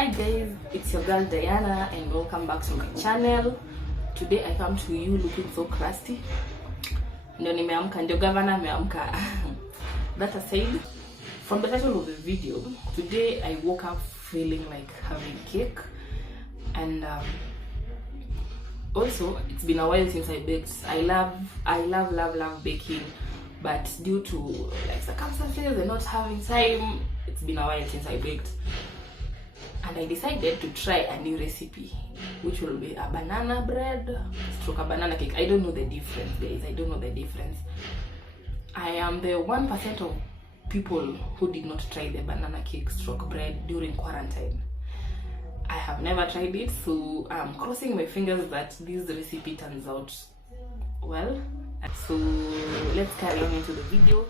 Hi guys, it's your girl Diana and welcome back to my channel. Today I come to you looking so crusty. Ndio nimeamka, ndio governor ameamka. That aside, from the title of the video, today I woke up feeling like having cake. And also it's been a while since I baked. I love baking, but due to like circumstances and not having time, it's been a while since I baked. And I decided to try a new recipe, which will be a banana bread stroke a banana cake. I don't know the difference, guys. I don't know the difference. I am the 1% of people who did not try the banana cake stroke bread during quarantine. I have never tried it, so I'm crossing my fingers that this recipe turns out well. So let's carry on into the video.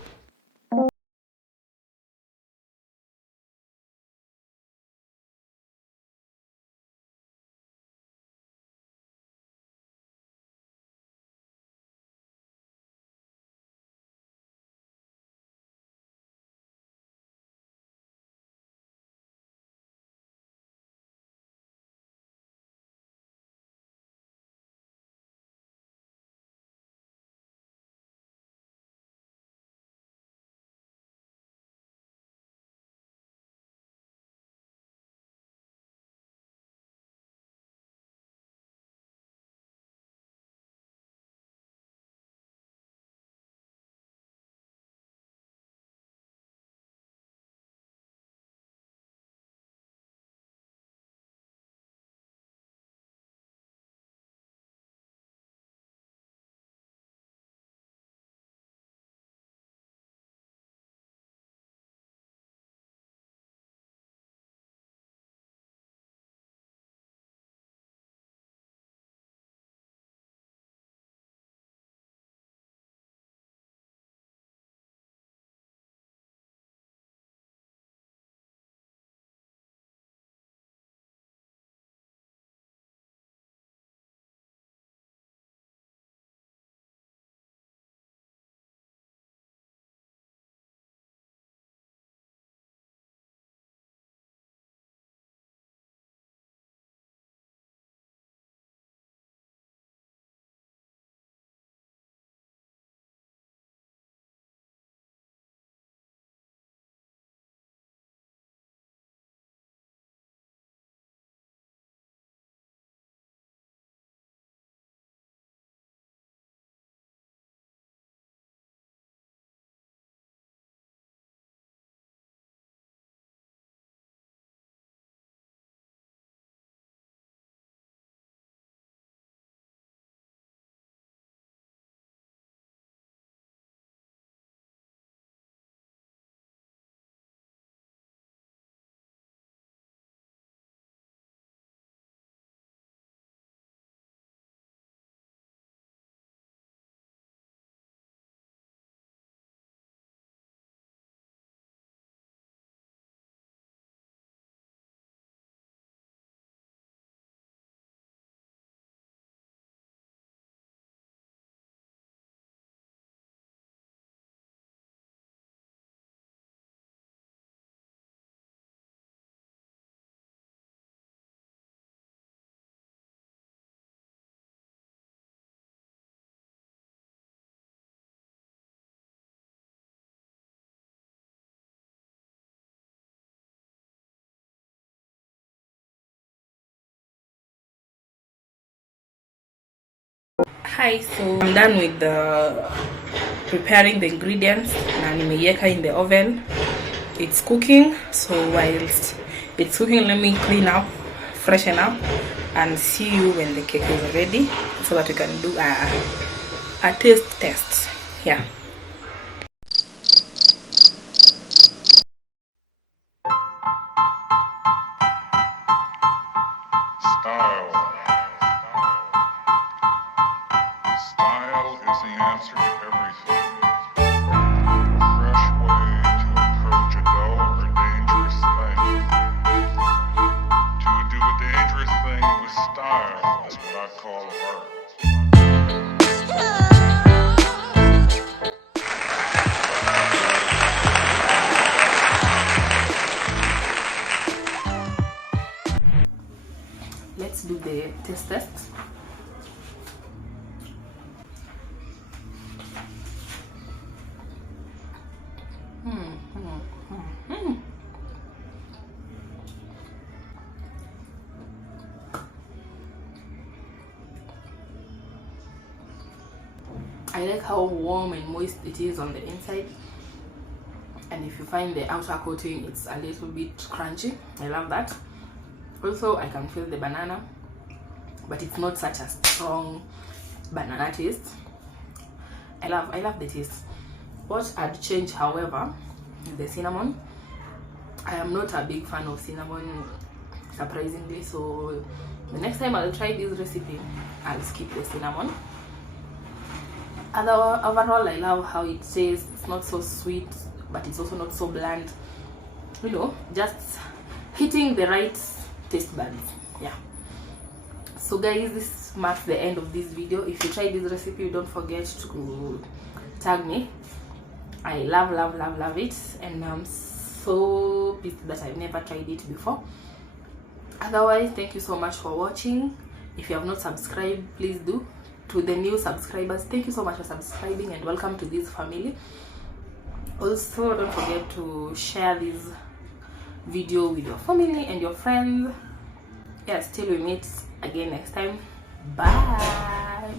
Hi, so I'm done with the preparing the ingredients na nimeiweka in the oven. It's cooking, so whilst it's cooking, let me clean up, freshen up, and see you when the cake is ready so that we can do a taste test. Yeah. Style is the answer to everything. A fresh way to approach a dull or dangerous thing. To do a dangerous thing with style is what I call art. let's do the taste test. I like how warm and moist it is on the inside, and if you find the outer coating, it's a little bit crunchy. I love that. Also, I can feel the banana, but it's not such a strong banana taste. I love the taste. What I'd change, however, is the cinnamon. I am not a big fan of cinnamon, surprisingly, so the next time I'll try this recipe, I'll skip the cinnamon. Overall, I love how it tastes. It's not so sweet, but it's also not so bland. You know, just hitting the right taste buds. Yeah. So guys, this marks the end of this video. If you try this recipe, don't forget to tag me. I love it, and I'm so pissed that I've never tried it before. Otherwise, thank you so much for watching. If you have not subscribed, please do. To the new subscribers, thank you so much for subscribing and welcome to this family. Also, don't forget to share this video with your family and your friends. Yes, till we meet again next time. Bye.